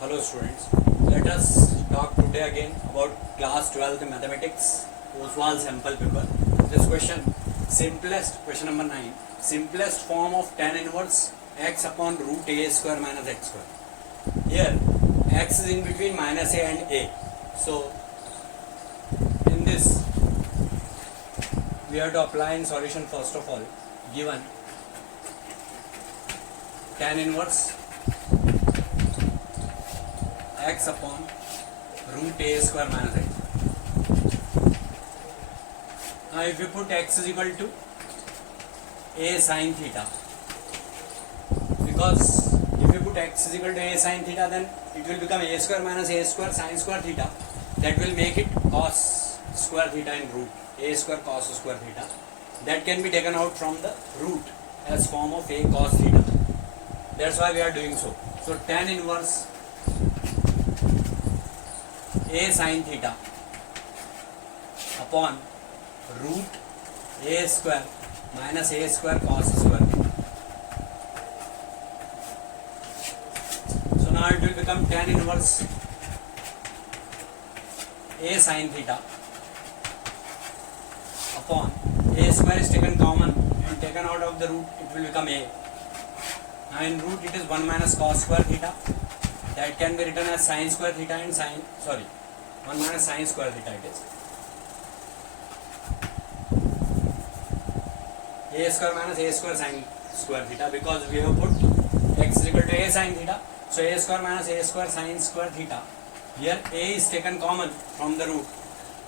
Hello students, let us talk today again about class 12th mathematics Oswald sample paper. This question number 9, simplest form of tan inverse x upon root a square minus x square. Here x is in between minus a and a. So in this we have to apply in solution first of all given tan inverse x upon root a square minus x. Now if you put x is equal to a sin theta, because if you put x is equal to a sin theta, then it will become a square minus a square sin square theta. That will make it cos square theta in root, a square cos square theta. That can be taken out from the root as form of a cos theta. That's why we are doing so. So tan inverse a sin theta upon root a square minus a square cos square theta. So now it will become tan inverse a sin theta upon a square is taken common and taken out of the root, it will become a. Now in root it is 1 minus cos square theta. That can be written as sin square theta and 1 minus sin square theta it is. A square minus a square sin square theta, because we have put x is equal to a sin theta. So a square minus a square sin square theta. Here a is taken common from the root.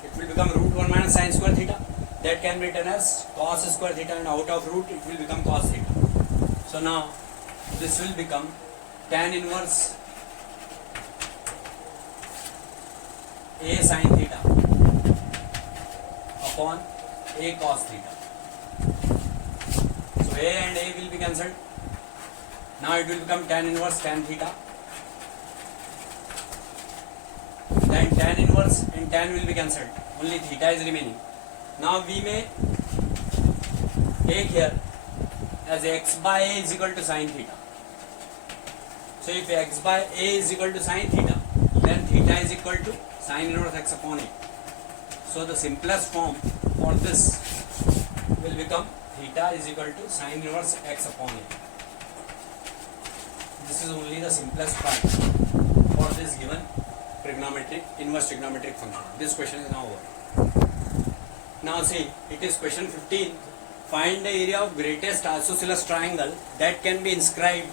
It will become root 1 minus sin square theta. That can be written as cos square theta, and out of root it will become cos theta. So now this will become tan inverse a sin theta upon a cos theta. So a and a will be cancelled. Now it will become tan inverse tan theta. Then tan inverse and tan will be cancelled. Only theta is remaining. Now we may take here as x by a is equal to sin theta. So if x by a is equal to sin theta, then theta is equal to sin inverse x upon a. So the simplest form for this will become theta is equal to sin inverse x upon a. This is only the simplest form for this given inverse trigonometric function. This question is now over. Now see, it is question 15. Find the area of greatest isosceles triangle that can be inscribed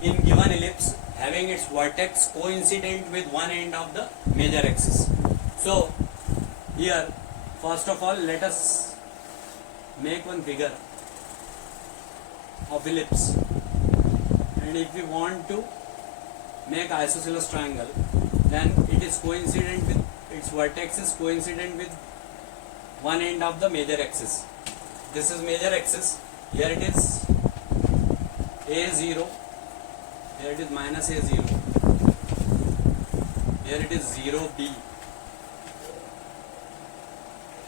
in given ellipse having its vertex coincident with one end of the major axis. So here first of all let us make one figure of ellipse, and if we want to make isosceles triangle, then it is coincident with its vertex is coincident with one end of the major axis. This is major axis. Here it is a0, here it is minus a0, here it is 0b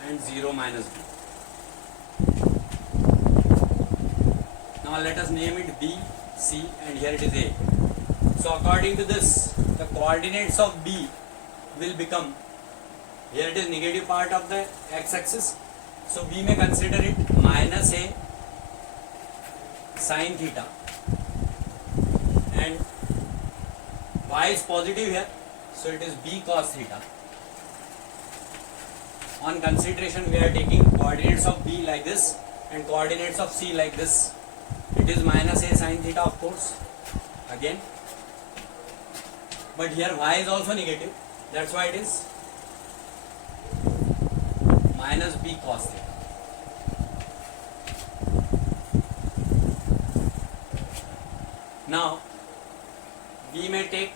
and 0 minus b. Now let us name it b, c, and here it is a. So according to this, the coordinates of b will become, here it is negative part of the x-axis, so we may consider it minus a sin theta, and y is positive here, so it is b cos theta. On consideration we are taking coordinates of b like this and coordinates of c like this. It is minus a sin theta of course again, but here y is also negative, that's why it is minus b cos theta. Now we may take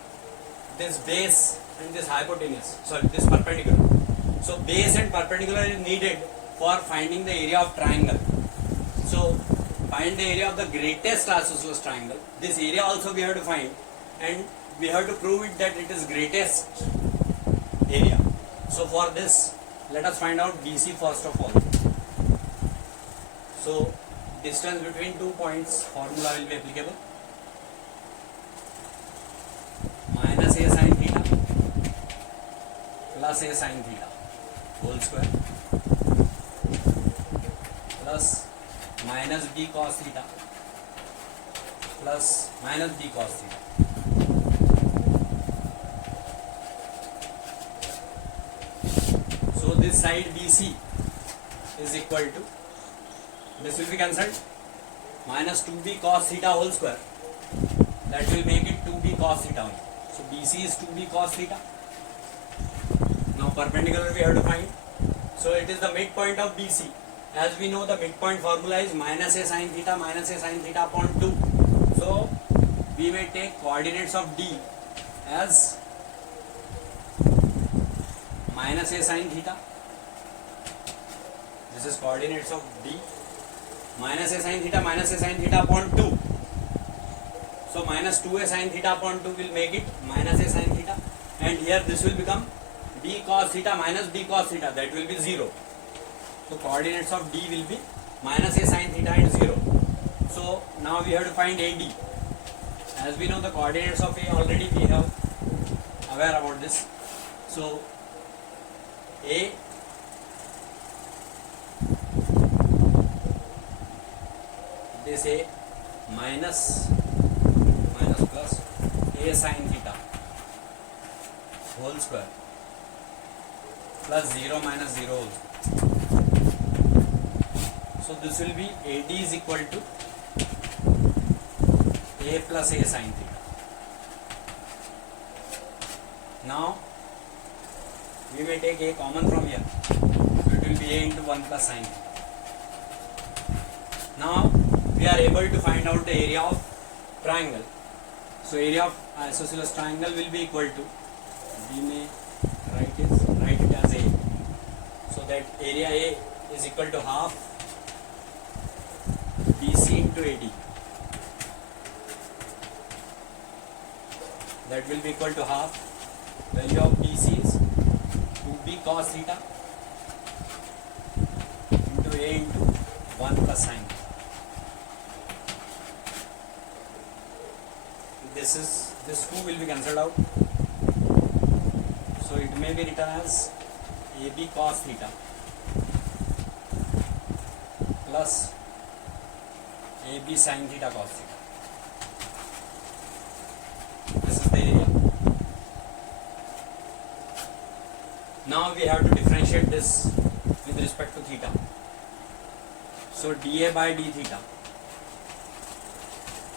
this base and this hypotenuse, this perpendicular. So base and perpendicular is needed for finding the area of triangle. So find the area of the greatest isosceles triangle. This area also we have to find, and we have to prove it that it is greatest area. So for this, let us find out BC first of all. So distance between 2 points formula will be applicable. Minus plus a sin theta whole square plus minus b cos theta plus minus b cos theta. So this side BC is equal to, this will be cancelled, minus 2b cos theta whole square, that will make it 2b cos theta only. So BC is 2b cos theta. Now perpendicular we have to find. So it is the midpoint of BC. As we know, the midpoint formula is minus a sin theta upon 2. So we may take coordinates of D as minus a sin theta. This is coordinates of D. Minus a sin theta upon 2. So minus 2a sin theta upon 2 will make it minus a sin theta. And here this will become b cos theta minus b cos theta, that will be 0. So coordinates of D will be minus a sin theta and 0. So now we have to find AD. As we know, the coordinates of A already we have aware about this. So A this A minus plus a sin theta whole square plus 0 minus 0 whole square. So this will be AD is equal to a plus a sin theta. Now we may take a common from here, so it will be a into 1 plus sin theta. Now we are able to find out the area of triangle. So area of isosceles triangle will be equal to, we may write it as A. So that area A is equal to half BC into AD. That will be equal to half, value of BC is 2b cos theta into A into 1 plus sin. This 2 will be cancelled out. So it may be written as AB cos theta plus AB sin theta cos theta. This is the area. Now we have to differentiate this with respect to theta. So dA by d theta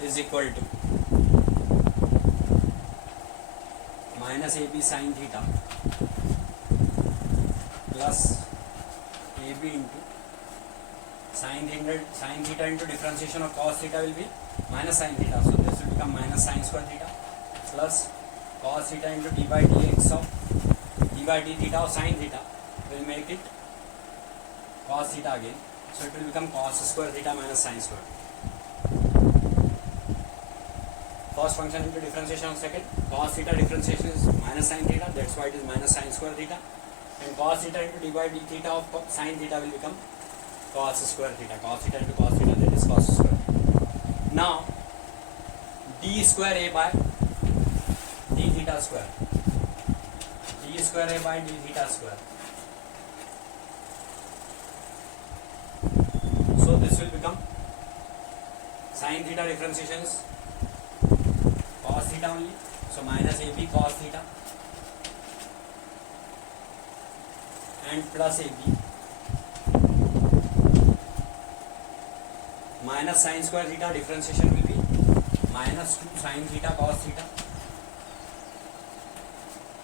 is equal to minus AB sin theta plus AB into sin theta into differentiation of cos theta will be minus sin theta. So this will become minus sin square theta plus cos theta into d by dx of d by d theta of sin theta will make it cos theta again. So it will become cos square theta minus sin square. First function into differentiation of second. Cos theta differentiation is minus sin theta, that's why it is minus sin square theta. And cos theta into d by d theta of sin theta will become cos square theta. Cos theta into cos theta, that is cos square. Now d square A by d theta square. D square A by d theta square. So this will become sin theta differentiation is cos theta only. So minus AB cos theta and plus AB minus sin square theta differentiation will be minus 2 sin theta cos theta,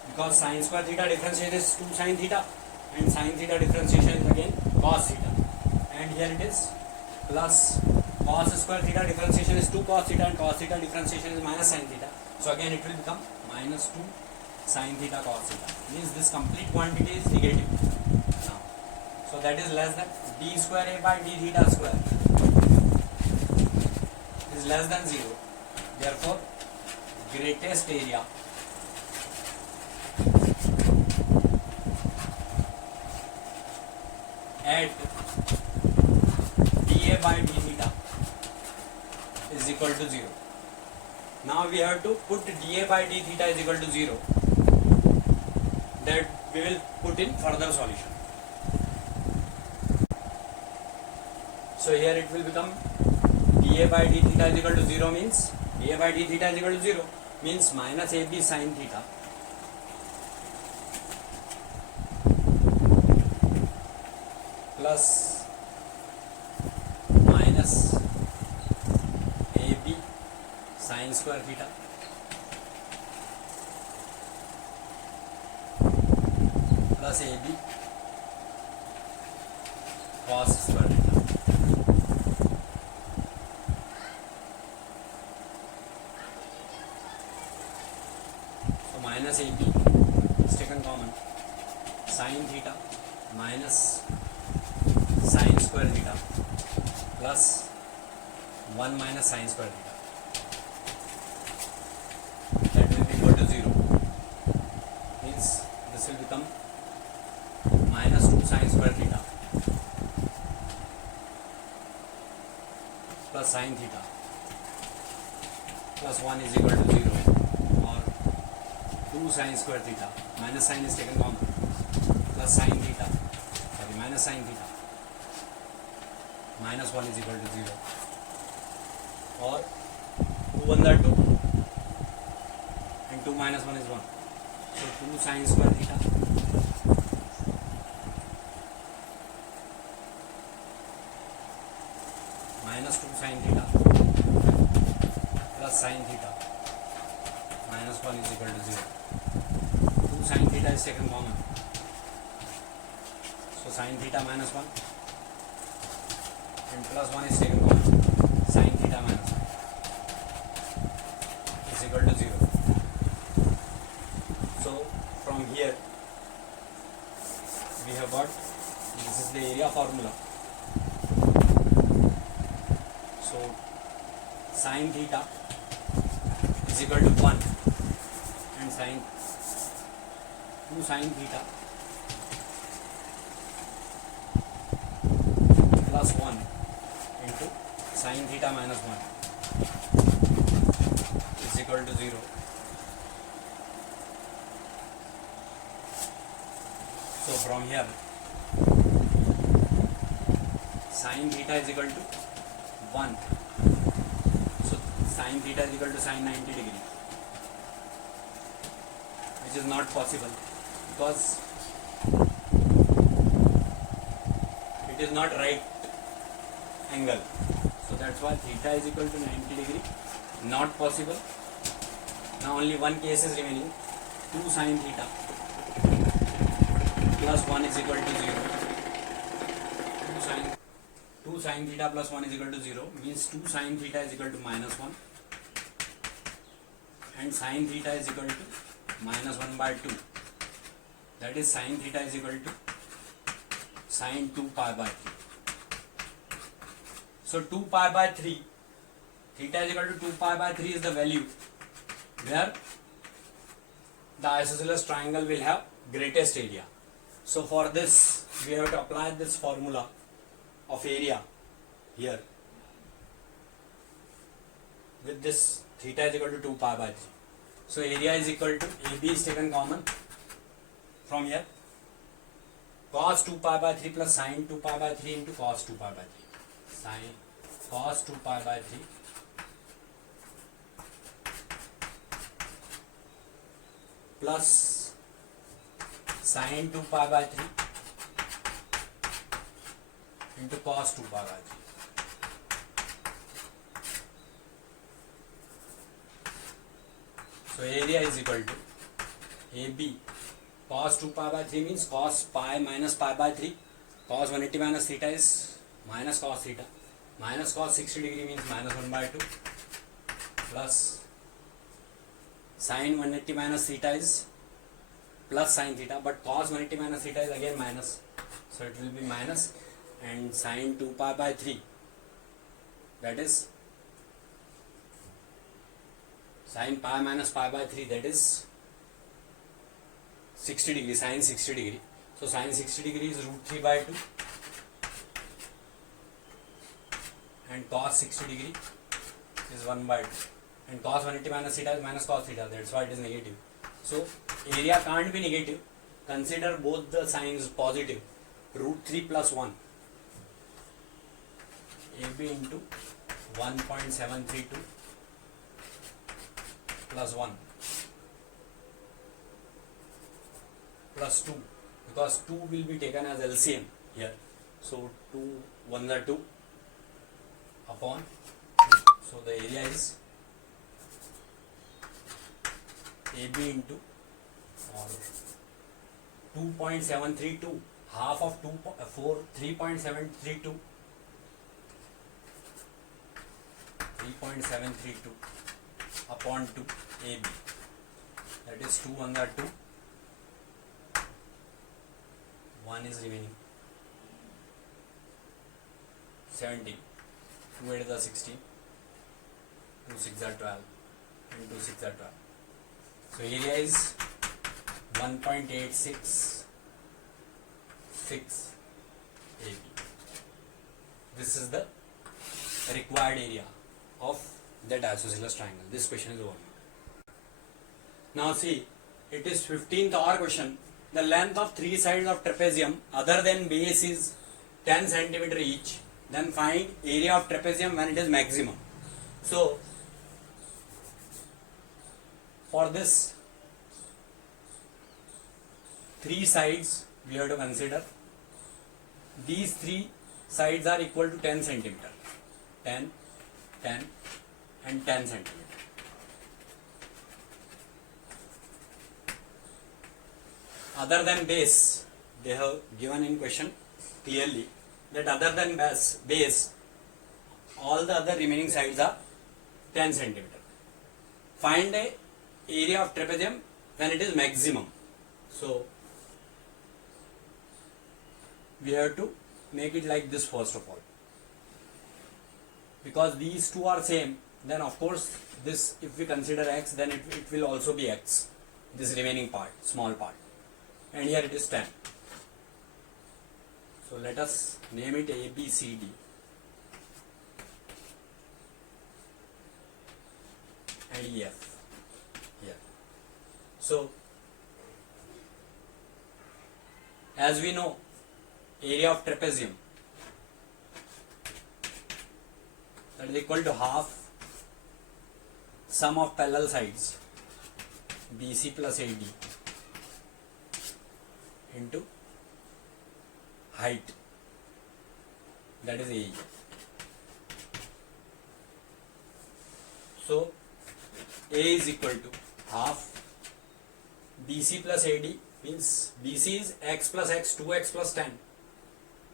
because sin square theta differentiation is 2 sin theta and sin theta differentiation is again cos theta, and here it is plus cos square theta differentiation is 2 cos theta and cos theta differentiation is minus sin theta. So again it will become minus 2 sin theta cos theta, means this complete quantity is negative now. So that is less than d square A by d theta square is less than 0. Therefore greatest area at dA by d theta is equal to 0. Now we have to put dA by d theta is equal to 0. that we will put in further solution. So here it will become dA by d theta is equal to 0 means dA by d theta is equal to 0 means minus AB sin theta plus minus AB sin square theta plus AB cos square theta. So minus AB is taken common, sin theta minus sin square theta plus 1 minus sin square theta, that will be equal to 0 means this will become minus 2 sin square theta plus sin theta plus 1 is equal to 0, or 2 sin square theta minus sin is taken common plus sin theta, sorry, minus sin theta minus 1 is equal to 0, or 2 1 are 2 and 2 minus 1 is 1. So 2 sin square theta minus 2 sin theta plus sin theta minus 1 is equal to 0. 2 sin theta is taken common. So sin theta minus 1 and plus 1 is taken common. Sin theta minus 1 is equal to 0. So from here we have got, this is the area formula. So sin theta is equal to 1 and sin 2 sin theta plus 1 into sin theta minus 1 is equal to 0. So from here sin theta is equal to 1. So sin theta is equal to sin 90 degree, which is not possible because it is not right angle. So that's why theta is equal to 90 degree, not possible. Now only one case is remaining, 2 sin theta plus 1 is equal to 0. 2 sin theta plus 1 is equal to 0 means 2 sin theta is equal to minus 1 and sin theta is equal to minus 1 by 2. That is sin theta is equal to sin 2 pi by 3. So 2 pi by 3, theta is equal to 2 pi by 3 is the value where the isosceles triangle will have greatest area. So for this we have to apply this formula of area here with this theta is equal to 2 pi by 3. So area is equal to AB is taken common from here, cos 2 pi by 3 plus sin 2 pi by 3 into cos 2 pi by 3, sin cos 2 pi by 3 plus sin 2 pi by 3 into cos 2 pi by 3. So area is equal to AB cos 2 pi by 3 means cos pi minus pi by 3, cos 180 minus theta is minus cos theta, minus cos 60 degree means minus 1 by 2 plus sin 180 minus theta is plus sin theta, but cos 180 minus theta is again minus, so it will be minus, and sin 2 pi by 3, that is sin pi minus pi by 3, that is 60 degree, sin 60 degree. So sin 60 degree is root 3 by 2 and cos 60 degree is 1 by 2 and cos 180 minus theta is minus cos theta, that's why it is negative. So area can't be negative, consider both the signs positive. Root 3 plus 1 AB into 1.732 plus 1 plus 2, because 2 will be taken as LCM here. So 2 1s are 2 upon, so the area is AB into or 2.732, half of 3.732 upon 2 AB, that is 2 1s are 2, 1 is remaining, 17, 2 8 is 16, 2 6 are 12, and 2 6 are 12. So area is 1.866 AB. This is the required area of that isosceles triangle. This question is over. Now see, it is 15th hour question. The length of three sides of trapezium other than base is 10 centimeter each. Then find area of trapezium when it is maximum. So for this, three sides we have to consider. These three sides are equal to 10 centimeter. 10, 10 and 10 centimeter. Other than base, they have given in question clearly that other than base, all the other remaining sides are 10 centimeter. Find a area of trapezium when it is maximum. So we have to make it like this first of all. Because these two are same, then of course this, if we consider x, then it will also be x, this remaining part, small part, and here it is 10. So let us name it A, B, C, D, and E, F here. So as we know, area of trapezium, that is equal to half sum of parallel sides BC plus AD into height, that is AE. So A is equal to half BC plus AD, means BC is x plus x, 2x plus 10,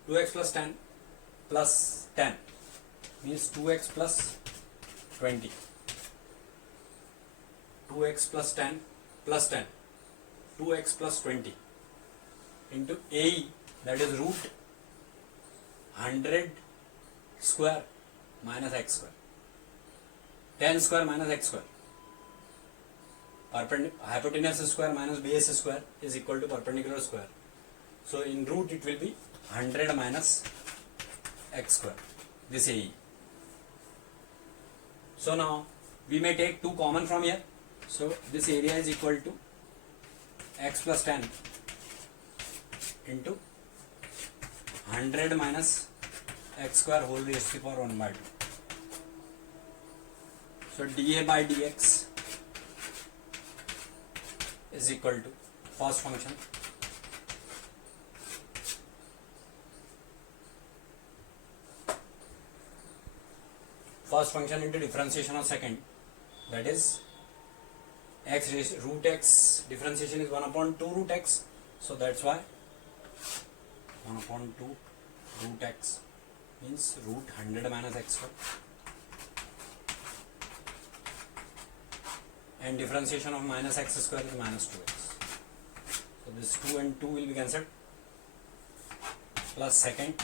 2x plus 10 plus 10 means 2x plus 20, 2x plus 10 plus 10, 2x plus 20 into AE, that is root 100 square minus x square, 10 square minus x square. Hypotenuse square minus base square is equal to perpendicular square. So in root it will be 100 minus x square, this AE. So now we may take 2 common from here. So this area is equal to x plus 10 into 100 minus x square whole raised to the power 1 by 2. So dA by dx is equal to first function into differentiation of second, that is x raised root x, differentiation is 1 upon 2 root x, so that's why 1 upon 2 root x means root 100 minus x square, and differentiation of minus x square is minus 2x. So this 2 and 2 will be cancelled, plus second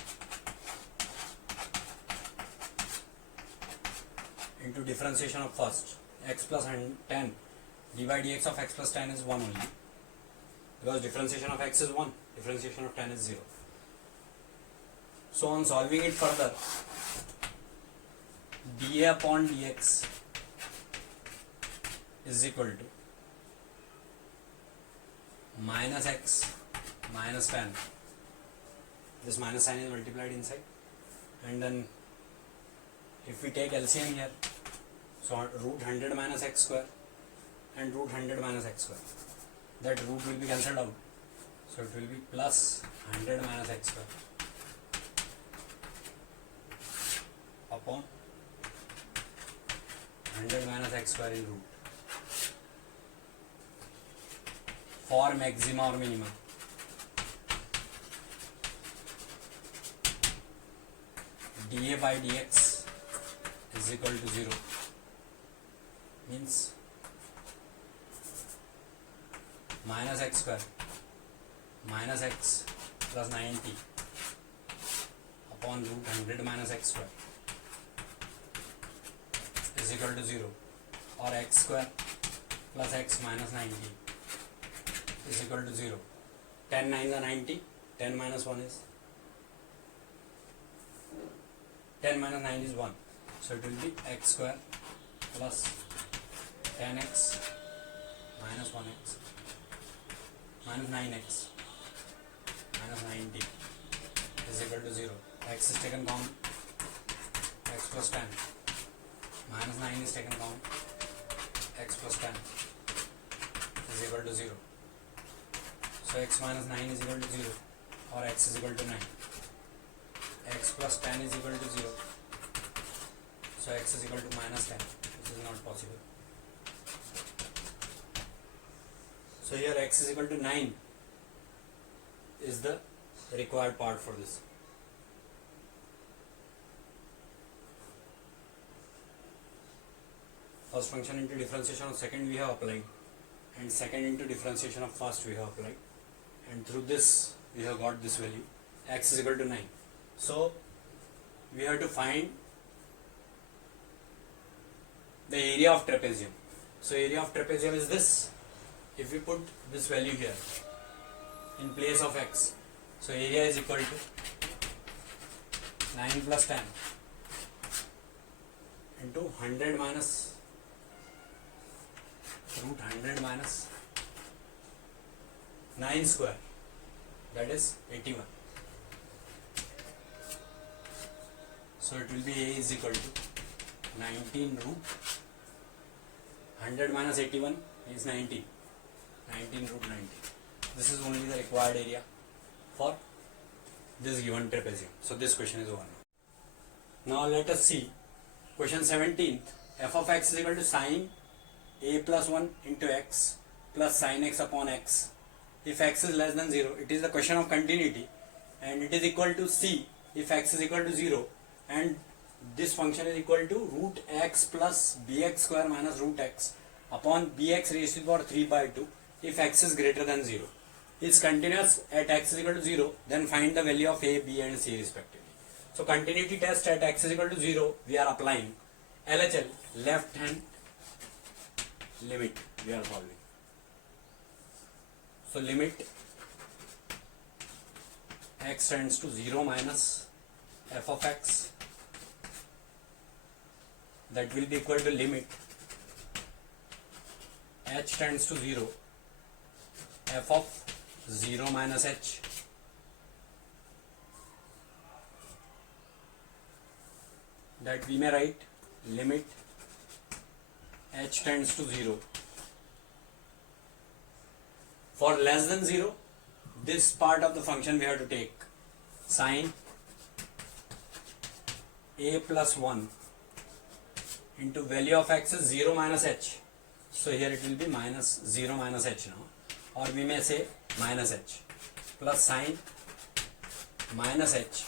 into differentiation of first, x plus 10, d by dx of x plus 10 is 1 only, because differentiation of x is 1, differentiation of 10 is 0. So on solving it further, dA upon dx is equal to minus x minus 10. This minus sign is multiplied inside, and then if we take LCM here, so root 100 minus x square and root 100 minus x square, that root will be cancelled out, so it will be plus 100 minus x square upon 100 minus x square in root. For maxima or minima, dA by dx is equal to 0, means minus x square minus x plus 90 upon root 100 minus x square is equal to 0, or x square plus x minus 90 is equal to 0. 10 9 are 90, 10 minus 1 is 10 minus 9 is 1, so it will be x square plus 10x minus 1x minus 9x minus 90 is equal to 0. X is taken common, x plus 10 minus 9 is taken common, x plus 10 is equal to 0. So x minus 9 is equal to 0, or x is equal to 9. X plus 10 is equal to 0, so x is equal to minus 10, which is not possible. So here x is equal to 9 is the required part for this. First function into differentiation of second we have applied, and second into differentiation of first we have applied, and through this we have got this value, x is equal to 9. So we have to find the area of trapezium. So area of trapezium is this. If we put this value here in place of x, so area is equal to 9 plus 10 into 100 minus root 100 minus 9 square, that is 81. So it will be A is equal to 19 root 100 minus 81 is 19 root 90. This is only the required area for this given trapezium. So this question is over. Now let us see question 17. F of x is equal to sine a plus 1 into x plus sine x upon x. If x is less than 0, it is the question of continuity, and it is equal to c if x is equal to 0, and this function is equal to root x plus bx square minus root x upon bx raised to the power 3 by 2 if x is greater than 0. Is continuous at x is equal to 0, then find the value of a, b and c respectively. So continuity test at x is equal to 0 we are applying. LHL, left hand limit we are solving. So limit x tends to 0 minus f of x, that will be equal to limit h tends to 0 f of 0 minus h, that we may write limit h tends to 0. For less than 0, this part of the function we have to take sine a plus 1 into value of x is 0 minus h. So here it will be minus 0 minus h now, or we may say minus h plus sine minus h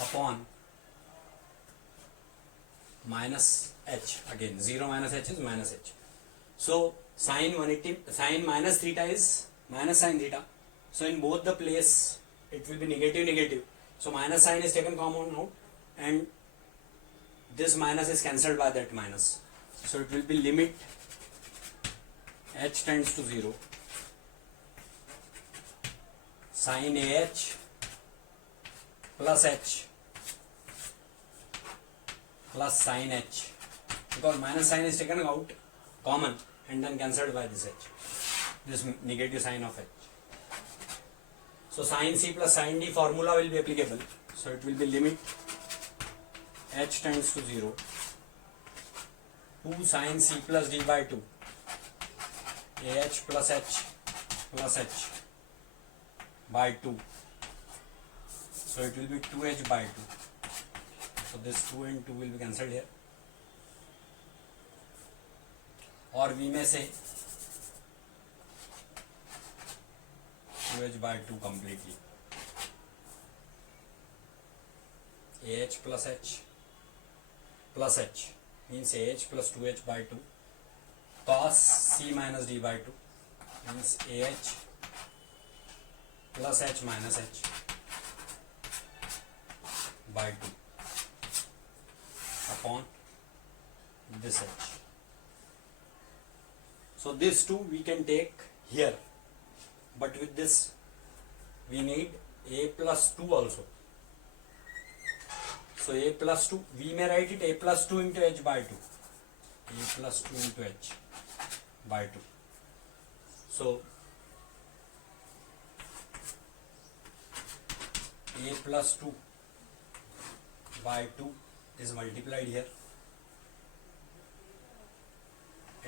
upon minus h. Again 0 minus h is minus h. So sine 180, sine minus theta is minus sine theta. So in both the place it will be negative negative. So minus sign is taken common out, and this minus is cancelled by that minus. So it will be limit h tends to 0 sin ah plus h plus sin h, because minus sign is taken out common and then cancelled by this h, this negative sign of h. So sin C plus sin D formula will be applicable. So it will be limit h tends to 0 2 sin C plus D by 2 ah plus h by 2. So it will be 2h by 2. So this 2 and 2 will be cancelled here. Or we may say 2h by 2 completely. ah plus h means ah plus 2h by 2 cos C minus D by 2 means ah plus h minus h by 2 upon this h. So this 2 we can take here, but with this we need a plus 2 also. So a plus 2, we may write it a plus 2 into h by 2, a plus 2 into h by 2. So a plus 2 by 2 is multiplied here,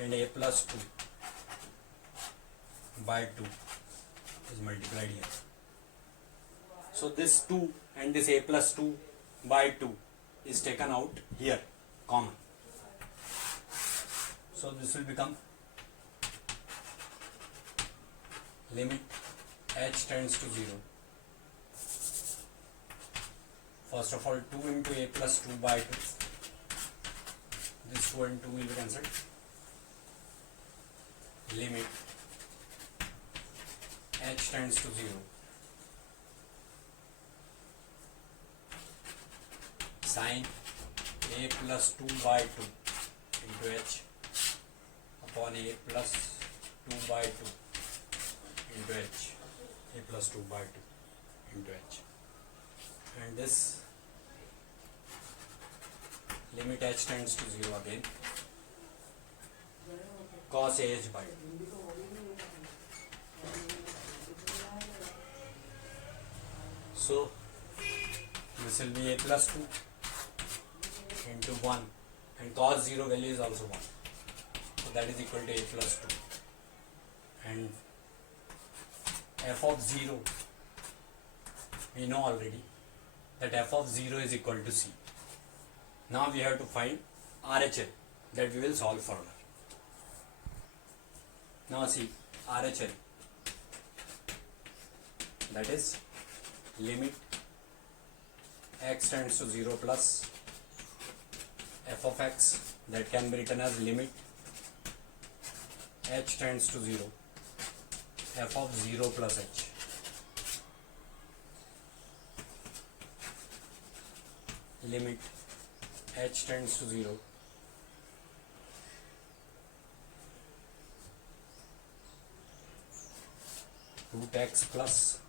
and a plus 2 by 2 is multiplied here. So this 2 and this a plus 2 by 2 is taken out here, common. So this will become limit h tends to 0. First of all, 2 into a plus 2 by 2. This 2 and 2 will be cancelled. Limit h tends to 0. Sin a plus 2 by 2 into h upon a plus 2 by 2 into h, a plus 2 by 2 into h, and this limit h tends to 0 again, cos ah by 2. So this will be a plus 2 into 1, and cos 0 value is also 1, so that is equal to a plus 2, and f of 0 we know already that f of 0 is equal to c. Now we have to find RHL, that we will solve further. Now see RHL, that is limit x tends to 0 plus f of x, that can be written as limit h tends to 0 f of 0 plus h. Limit h tends to 0 root x plus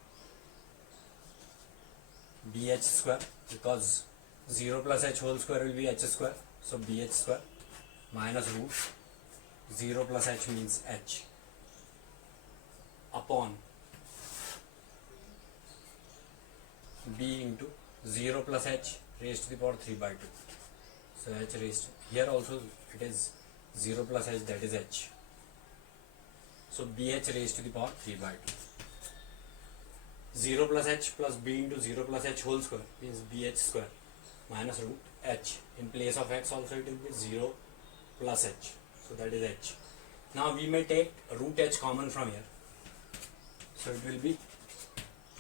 bh square, because 0 plus h whole square will be h square, so bh square minus root 0 plus h means h upon b into 0 plus h raised to the power 3 by 2. So h raised, here also it is 0 plus h, that is h. So bh raised to the power 3 by 2. 0 plus h plus b into 0 plus h whole square means bh square minus root h. In place of x also it will be 0 plus h, so that is h. Now we may take root h common from here, so it will be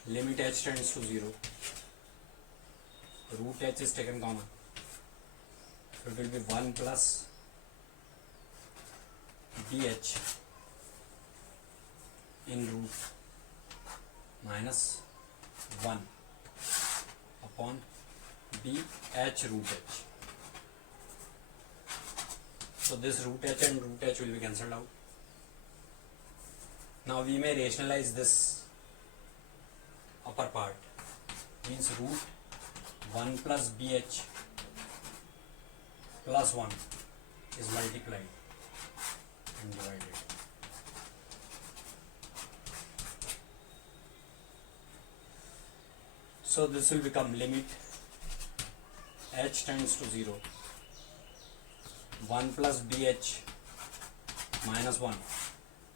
limit h tends to 0, root h is taken common, so it will be 1 plus bh in root minus 1 upon b h root h. So this root h and root h will be cancelled out. Now we may rationalize this upper part, means root 1 plus bh plus 1 is multiplied and divided. So this will become limit h tends to 0, 1 plus bh minus 1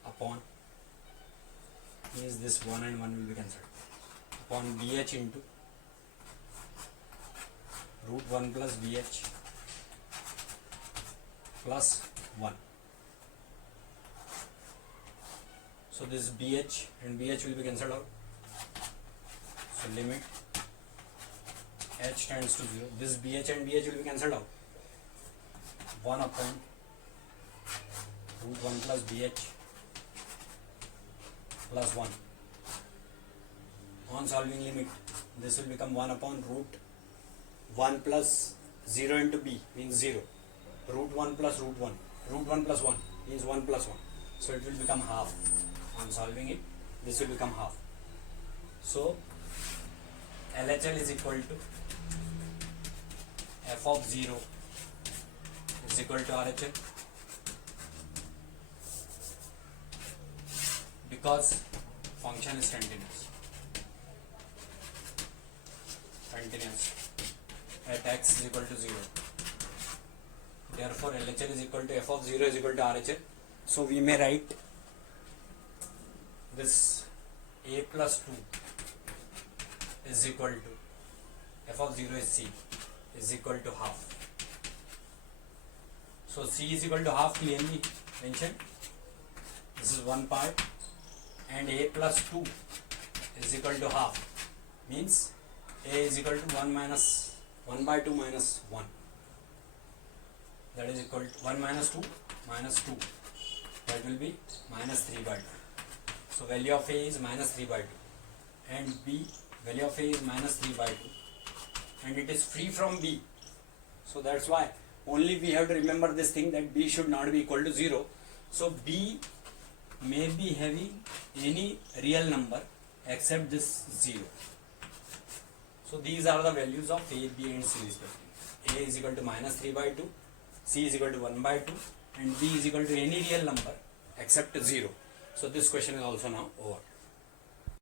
upon, means this 1 and 1 will be cancelled, upon bh into root 1 plus bh plus 1. So this bh and bh will be cancelled out. So limit h tends to 0. This bh and bh will be cancelled out. 1 upon root 1 plus bh plus 1. On solving limit, this will become 1 upon root 1 plus 0 into b means 0. Root 1 plus root 1. Root 1 plus 1 means 1 plus 1. So it will become half. On solving it, this will become half. So LHL is equal to f of 0 is equal to RHL, because function is continuous at x is equal to 0. Therefore LHL is equal to f of 0 is equal to RHL. So we may write this a plus 2 is equal to f of 0 is c is equal to half. So c is equal to half clearly mentioned. This is one part, and a plus 2 is equal to half means a is equal to 1 minus 1 by 2 minus 1, that is equal to 1 minus 2 minus 2, that will be minus 3 by 2. So value of a is minus 3 by 2 and b value of a is minus 3 by 2, and it is free from b. So that's why only we have to remember this thing, that b should not be equal to 0. So b may be having any real number except this 0. So these are the values of a, b and c respectively. A is equal to minus 3 by 2, c is equal to 1 by 2, and b is equal to any real number except 0. So this question is also now over.